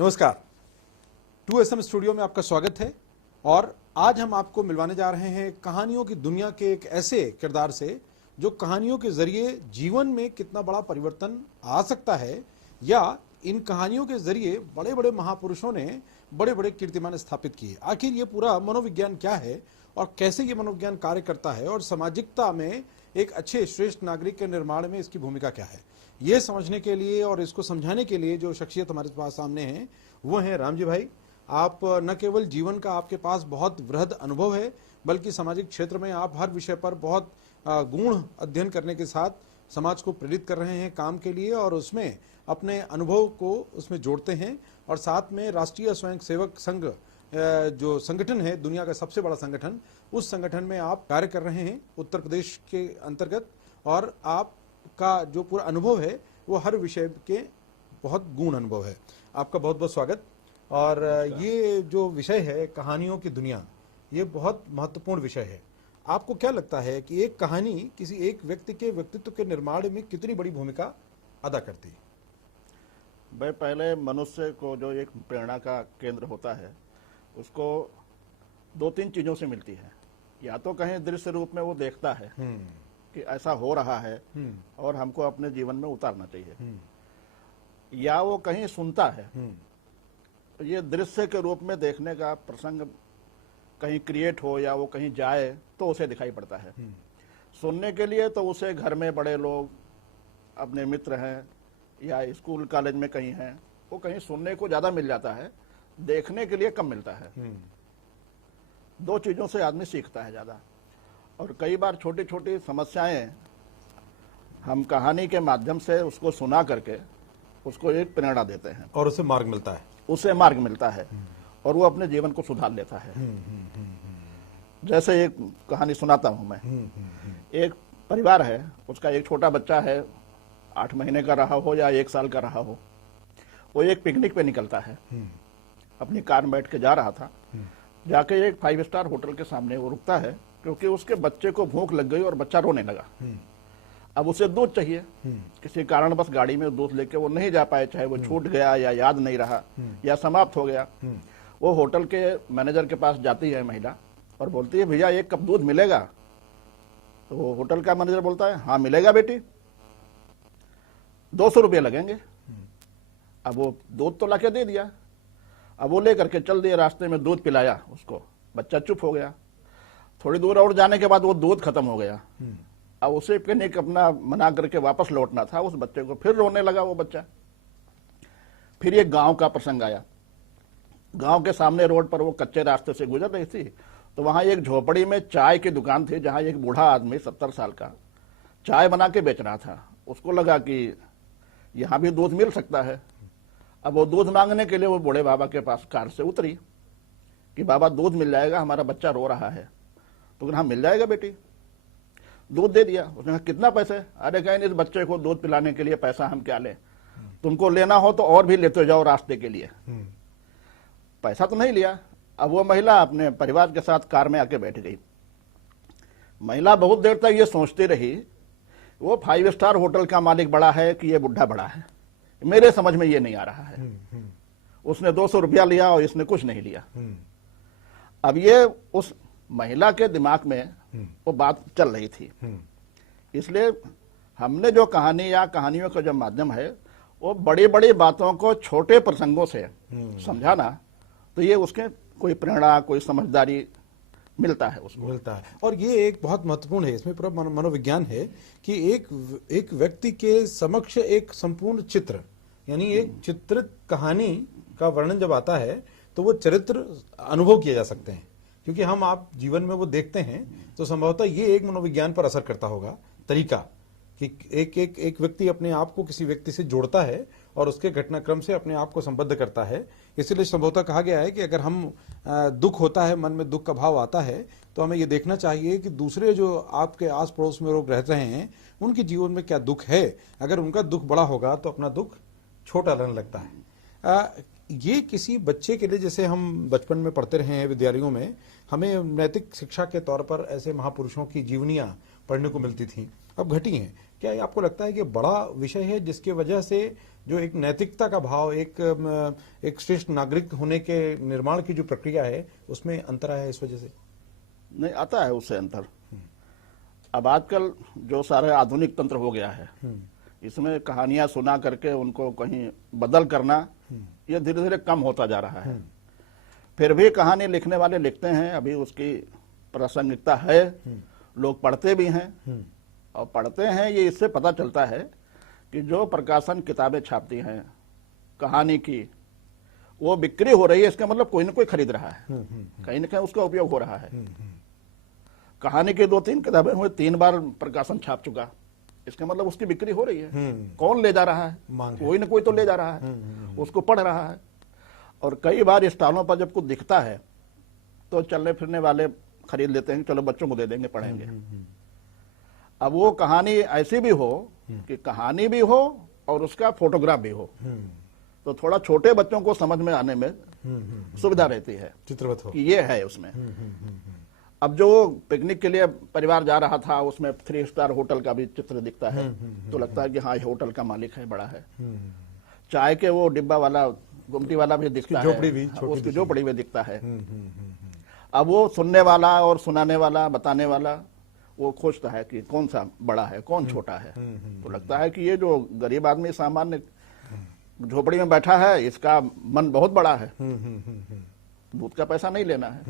नमस्कार, 2SM studio में आपका स्वागत है। और आज हम आपको मिलवाने जा रहे हैं कहानियों की दुनिया के एक ऐसे किरदार से जो कहानियों के जरिए जीवन में कितना बड़ा परिवर्तन आ सकता है, या इन कहानियों के जरिए बड़े बड़े महापुरुषों ने बड़े बड़े कीर्तिमान स्थापित किए। आखिर ये पूरा मनोविज्ञान क्या है और कैसे ये मनोविज्ञान कार्य करता है, और सामाजिकता में एक अच्छे श्रेष्ठ नागरिक के निर्माण में इसकी भूमिका क्या है, ये समझने के लिए और इसको समझाने के लिए जो शख्सियत हमारे पास सामने है वो है रामजी भाई। आप न केवल जीवन का आपके पास बहुत वृहद अनुभव है, बल्कि सामाजिक क्षेत्र में आप हर विषय पर बहुत गूढ़ अध्ययन करने के साथ समाज को प्रेरित कर रहे हैं काम के लिए, और उसमें अपने अनुभव को उसमें जोड़ते हैं। और साथ में राष्ट्रीय स्वयंसेवक संघ जो संगठन है, दुनिया का सबसे बड़ा संगठन, उस संगठन में आप कार्य कर रहे हैं उत्तर प्रदेश के अंतर्गत, और आपका जो पूरा अनुभव है वो हर विषय के बहुत गूढ़ अनुभव है। आपका बहुत बहुत स्वागत। और ये जो विषय है कहानियों की दुनिया, ये बहुत महत्वपूर्ण विषय है। आपको क्या लगता है कि एक कहानी किसी एक व्यक्ति के व्यक्तित्व के निर्माण में कितनी बड़ी भूमिका अदा करती है? भाई, पहले मनुष्य को जो एक प्रेरणा का केंद्र होता है उसको दो तीन चीजों से मिलती है। या तो कहीं दृश्य रूप में वो देखता है कि ऐसा हो रहा है और हमको अपने जीवन में उतारना चाहिए, या वो कहीं सुनता है। ये दृश्य के रूप में देखने का प्रसंग कहीं क्रिएट हो या वो कहीं जाए तो उसे दिखाई पड़ता है। सुनने के लिए तो उसे घर में बड़े लोग, अपने मित्र हैं या स्कूल कॉलेज में कहीं हैं, वो कहीं सुनने को ज्यादा मिल जाता है, देखने के लिए कम मिलता है। दो चीजों से आदमी सीखता है ज्यादा। और कई बार छोटी छोटी समस्याएं हम कहानी के माध्यम से उसको सुना करके उसको एक प्रेरणा देते हैं, और उसे मार्ग मिलता है, और वो अपने जीवन को सुधार लेता है। जैसे एक कहानी सुनाता हूं मैं। एक परिवार है, उसका एक छोटा बच्चा है, 8 महीने का रहा हो या 1 साल का रहा हो। वो एक पिकनिक पे निकलता है, अपनी कार में बैठ के जा रहा था। जाके एक 5 स्टार होटल के सामने वो रुकता है, क्योंकि उसके बच्चे को भूख लग गई और बच्चा रोने लगा। अब उसे दूध चाहिए, किसी कारण बस गाड़ी में दूध लेके वो नहीं जा पाए, चाहे वो छूट गया या याद नहीं रहा या समाप्त हो गया। वो होटल के मैनेजर के पास जाती है महिला और बोलती है, भैया 1 कप दूध मिलेगा? तो वो होटल का मैनेजर बोलता है, हाँ मिलेगा बेटी, 200 रुपये लगेंगे। अब वो दूध तो लाके दे दिया। अब वो लेकर के चल दिए, रास्ते में दूध पिलाया उसको, बच्चा चुप हो गया। थोड़ी दूर और जाने के बाद वो दूध खत्म हो गया। अब उसे पिकनिक अपना मना करके वापस लौटना था, उस बच्चे को फिर रोने लगा वो बच्चा। फिर एक गांव का प्रसंग आया। गांव के सामने रोड पर वो कच्चे रास्ते से गुजर रही थी, तो वहां एक झोपड़ी में चाय की दुकान थी, जहां एक बूढ़ा आदमी 70 साल का चाय बना के बेच रहा था। उसको लगा कि यहां भी दूध मिल सकता है। अब वो दूध मांगने के लिए वो बूढ़े बाबा के पास कार से उतरी कि बाबा दूध मिल जाएगा, हमारा बच्चा रो रहा है। तो हाँ मिल जाएगा बेटी, दूध दे दिया। उसने कहा कितना पैसे? अरे कहीं इस बच्चे को दूध पिलाने के लिए पैसा हम क्या लें, तुमको लेना हो तो और भी लेते जाओ रास्ते के लिए। पैसा तो नहीं लिया। अब वो महिला अपने परिवार के साथ कार में आके बैठ गई। महिला बहुत देर तक ये सोचती रही, वो 5 स्टार होटल का मालिक बड़ा है कि ये बुढ़ा बड़ा है, मेरे समझ में ये नहीं आ रहा है। उसने 200 रुपया लिया और इसने कुछ नहीं लिया। अब ये उस महिला के दिमाग में वो बात चल रही थी। इसलिए हमने जो कहानी या कहानियों का जो माध्यम है वो बड़ी बड़ी बातों को छोटे प्रसंगों से समझाना, तो ये उसके कोई प्रेरणा, कोई समझदारी मिलता है उसको। और ये एक बहुत महत्वपूर्ण है, इसमें पूरा मनोविज्ञान है कि एक व्यक्ति के समक्ष एक संपूर्ण चित्र, यानी एक चित्रित कहानी का वर्णन जब आता है तो वो चरित्र अनुभव किए जा सकते हैं, क्योंकि हम आप जीवन में वो देखते हैं। तो संभवतः ये एक मनोविज्ञान पर असर करता होगा तरीका कि एक व्यक्ति अपने आप को किसी व्यक्ति से जोड़ता है और उसके घटनाक्रम से अपने आप को संबद्ध करता है। इसलिए संभवतः कहा गया है कि अगर हम दुख होता है, मन में दुख का भाव आता है, तो हमें ये देखना चाहिए कि दूसरे जो आपके आस पड़ोस में लोग रह रहे हैं उनके जीवन में क्या दुख है। अगर उनका दुख बड़ा होगा तो अपना दुख छोटा लगने लगता है। ये किसी बच्चे के लिए, जैसे हम बचपन में पढ़ते रहे हैं विद्यालयों में, हमें नैतिक शिक्षा के तौर पर ऐसे महापुरुषों की जीवनियां पढ़ने को मिलती थी, अब घटी हैं। क्या ये आपको लगता है कि बड़ा विषय है जिसकी वजह से जो एक नैतिकता का भाव, एक श्रेष्ठ नागरिक होने के निर्माण की जो प्रक्रिया है उसमें अंतर आया है इस वजह से? नहीं आता है उससे अंतर। अब आजकल जो सारे आधुनिक तंत्र हो गया है, इसमें कहानियां सुना करके उनको कहीं बदल करना ये धीरे धीरे कम होता जा रहा है। फिर भी कहानी लिखने वाले लिखते हैं, अभी उसकी प्रासंगिकता है, लोग पढ़ते भी हैं। और पढ़ते हैं ये इससे पता चलता है कि जो प्रकाशन किताबें छापती हैं कहानी की, वो बिक्री हो रही है, इसका मतलब कोई ना कोई खरीद रहा है, कहीं ना कहीं उसका उपयोग हो रहा है। कहानी की 2-3 किताबें हुए 3 बार प्रकाशन छाप चुका, इसका मतलब उसकी बिक्री हो रही है। कौन ले जा रहा है? कोई ना कोई तो ले जा रहा है, उसको पढ़ रहा है। और कई बार स्टॉलों पर जब कुछ दिखता है तो चलने फिरने वाले खरीद लेते हैं, चलो बच्चों को दे देंगे, पढ़ेंगे। अब वो कहानी ऐसी भी हो कि कहानी भी हो और उसका फोटोग्राफ भी हो, तो थोड़ा छोटे बच्चों को समझ में आने में सुविधा रहती है, चित्रवत हो कि ये है उसमें। अब जो पिकनिक के लिए परिवार जा रहा था, उसमें 3 स्टार होटल का भी चित्र दिखता है, तो लगता है कि हाँ ये होटल का मालिक है, बड़ा है। चाय के वो डिब्बा वाला, गुमटी वाला भी दिखता है, उसकी झोपड़ी भी दिखता है। अब वो सुनने वाला और सुनाने वाला, बताने वाला, वो खोजता है कि कौन सा बड़ा है, कौन छोटा है। तो लगता है कि ये जो गरीब आदमी सामान्य झोपड़ी में बैठा है, इसका मन बहुत बड़ा है, दूध का पैसा नहीं लेना है,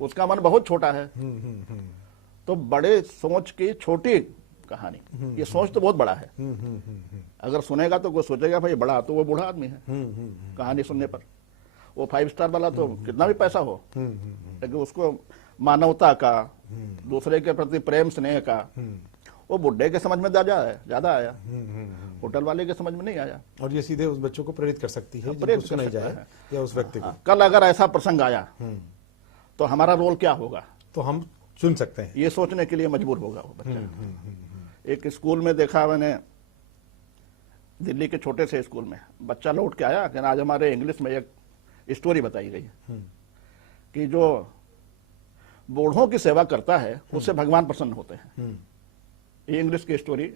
उसका मन बहुत छोटा है। तो बड़े सोच की छोटी कहानी, ये सोच तो बहुत बड़ा है। अगर सुनेगा तो कोई सोचेगा भाई बड़ा तो वो बूढ़ा आदमी है, कहानी सुनने पर। वो 5 स्टार वाला तो कितना भी पैसा हो, लेकिन उसको मानवता का, दूसरे के प्रति प्रेम स्नेह का, वो बुढ़े के समझ में ज्यादा आया, होटल वाले के समझ में नहीं आया। और ये सीधे उस बच्चों को प्रेरित कर सकती है, प्रेरित जिसको सुनाई जाए, या उस व्यक्ति को। कल अगर ऐसा प्रसंग आया तो हमारा रोल क्या होगा, तो हम चुन सकते हैं, ये सोचने के लिए मजबूर होगा वो बच्चा। एक स्कूल में देखा मैंने, दिल्ली के छोटे से स्कूल में बच्चा लौट के आया कि आज हमारे इंग्लिश में एक स्टोरी बताई गई कि जो बूढ़ों की सेवा करता है उससे भगवान प्रसन्न होते हैं। ये इंग्लिश की स्टोरी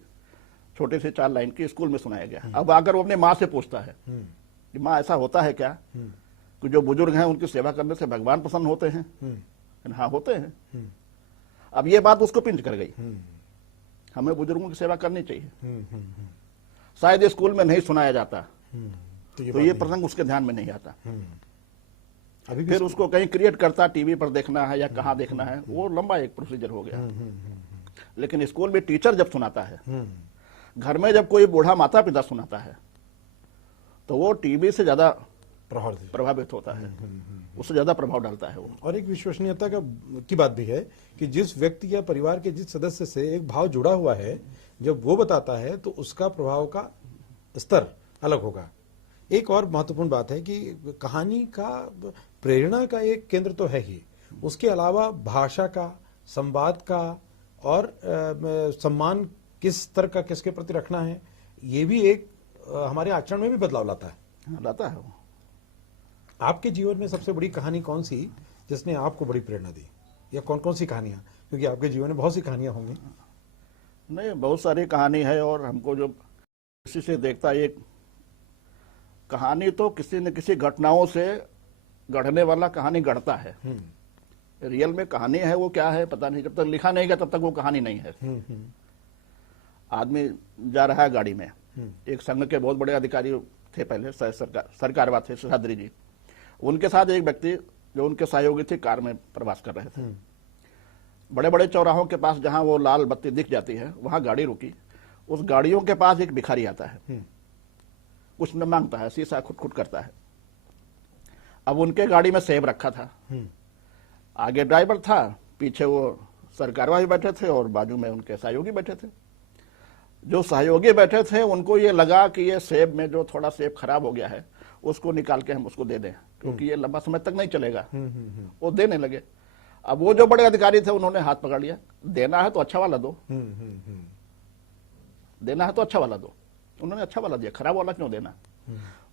छोटे से 4 लाइन की स्कूल में सुनाया गया। अब आकर वो अपने माँ से पूछता है कि माँ ऐसा होता है क्या कि जो बुजुर्ग हैं उनकी सेवा करने से भगवान प्रसन्न होते हैं? हाँ होते हैं। अब ये बात उसको पिंच कर गई, हमें बुजुर्गों की सेवा करनी चाहिए। शायद स्कूल में नहीं सुनाया जाता, तो ये प्रसंग उसके ध्यान में नहीं आता। अभी फिर उसको कहीं क्रिएट करता, टीवी पर देखना है या कहाँ देखना है, वो लंबा एक प्रोसीजर हो गया। लेकिन स्कूल में टीचर जब सुनाता है, घर में जब कोई बूढ़ा माता पिता सुनाता है, तो वो टीवी से ज्यादा प्रभावित होता है, उससे ज्यादा प्रभाव डालता है वो। और एक विश्वसनीयता की बात भी है कि जिस व्यक्ति या परिवार के जिस सदस्य से एक भाव जुड़ा हुआ है, जब वो बताता है तो उसका प्रभाव का स्तर अलग होगा। एक और महत्वपूर्ण बात है कि कहानी का प्रेरणा का एक केंद्र तो है ही, उसके अलावा भाषा का, संवाद का और सम्मान किस स्तर का किसके प्रति रखना है, ये भी एक हमारे आचरण में भी बदलाव लाता है। वो। आपके जीवन में सबसे बड़ी कहानी कौन सी जिसने आपको बड़ी प्रेरणा दी, या कौन कौन सी कहानियां? क्योंकि आपके जीवन में बहुत सी कहानियां होंगी। नहीं, बहुत सारी कहानी है, और हमको जो किसी से देखता है, एक कहानी तो किसी न किसी घटनाओं से गढ़ने वाला कहानी गढ़ता है। रियल में कहानी है वो क्या है पता नहीं, जब तक लिखा नहीं गया तब तक वो कहानी नहीं है। आदमी जा रहा है गाड़ी में, एक संघ के बहुत बड़े अधिकारी थे पहले, सरकारवा थे, शेषाद्री जी, उनके साथ एक व्यक्ति जो उनके सहयोगी थे कार में प्रवास कर रहे थे। बड़े बड़े चौराहों के पास जहां वो लाल बत्ती दिख जाती है वहां गाड़ी रुकी। उस गाड़ियों के पास एक भिखारी आता है, कुछ न मांगता है, शीशा खुट करता है। अब उनके गाड़ी में सेब रखा था, आगे ड्राइवर था, पीछे वो सरकारवा भी बैठे थे और बाजू में उनके सहयोगी बैठे थे। जो सहयोगी बैठे थे उनको ये लगा कि ये सेब में जो थोड़ा सेब खराब हो गया है उसको निकाल के हम उसको दे दें, क्योंकि ये लंबा समय तक नहीं चलेगा। वो देने लगे। अब वो जो बड़े अधिकारी थे उन्होंने हाथ पकड़ लिया, देना है तो अच्छा वाला दो, देना है तो अच्छा वाला दो। उन्होंने अच्छा वाला दिया, खराब वाला क्यों देना?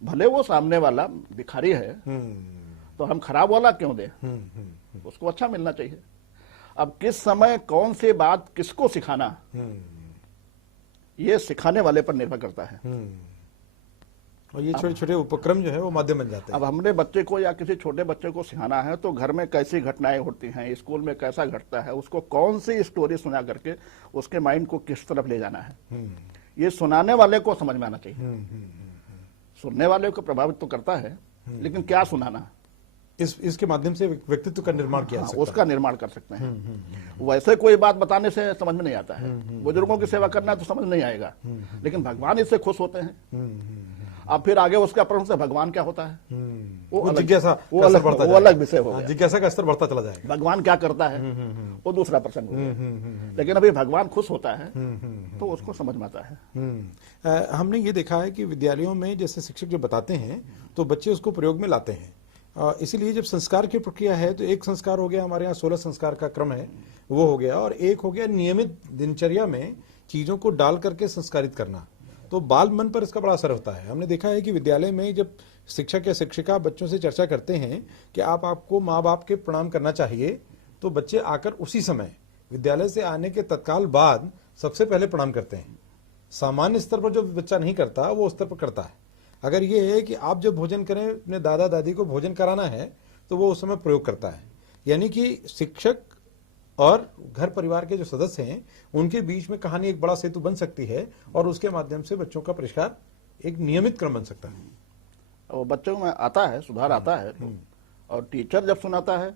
भले वो सामने वाला भिखारी है तो हम खराब वाला क्यों दे, उसको अच्छा मिलना चाहिए। अब किस समय कौन सी बात किसको सिखाना, ये सिखाने वाले पर निर्भर करता है। और ये छोटे छोटे उपक्रम जो है वो माध्यम बन जाते हैं। अब हमने बच्चे को या किसी छोटे बच्चे को सिखाना है तो घर में कैसी घटनाएं होती हैं, स्कूल में कैसा घटता है, उसको कौन सी स्टोरी सुना करके उसके माइंड को किस तरफ ले जाना है, ये सुनाने वाले को समझ में आना चाहिए। सुनने वाले को प्रभावित तो करता है, लेकिन क्या सुनाना, इसके माध्यम से व्यक्तित्व का निर्माण किया जा सकता है। उसका निर्माण कर सकते हैं। वैसे कोई बात बताने से समझ में नहीं आता है। बुजुर्गों की सेवा करना है तो समझ नहीं आएगा, लेकिन भगवान इससे खुश होते हैं। अब फिर आगे उसका प्रश्न से भगवान क्या होता है, वो जिज्ञासा वो अलग विषय हो गया। जिज्ञासा का स्तर बढ़ता चला जाएगा। भगवान क्या करता है वो दूसरा प्रसंग हो गया। लेकिन अभी भगवान खुश होता है तो उसको समझ में आता है। हमने ये देखा है कि विद्यालयों में जैसे शिक्षक जो बताते हैं तो बच्चे उसको प्रयोग में लाते हैं। इसीलिए जब संस्कार की प्रक्रिया है तो एक संस्कार हो गया, हमारे यहाँ 16 संस्कार का क्रम है वो हो गया, और एक हो गया नियमित दिनचर्या में चीजों को डाल करके संस्कारित करना। तो बाल मन पर इसका बड़ा असर होता है। हमने देखा है कि विद्यालय में जब शिक्षक या शिक्षिका बच्चों से चर्चा करते हैं कि आपको माँ बाप के प्रणाम करना चाहिए, तो बच्चे आकर उसी समय विद्यालय से आने के तत्काल बाद सबसे पहले प्रणाम करते हैं। सामान्य स्तर पर जो बच्चा नहीं करता वो उस स्तर पर करता है। अगर ये है कि आप जब भोजन करें, अपने दादा दादी को भोजन कराना है, तो वो उस समय प्रयोग करता है। यानी कि शिक्षक और घर परिवार के जो सदस्य हैं उनके बीच में कहानी एक बड़ा सेतु बन सकती है, और उसके माध्यम से बच्चों का परिष्कार एक नियमित क्रम बन सकता है। और बच्चों में आता है, सुधार आता है। और टीचर जब सुनाता है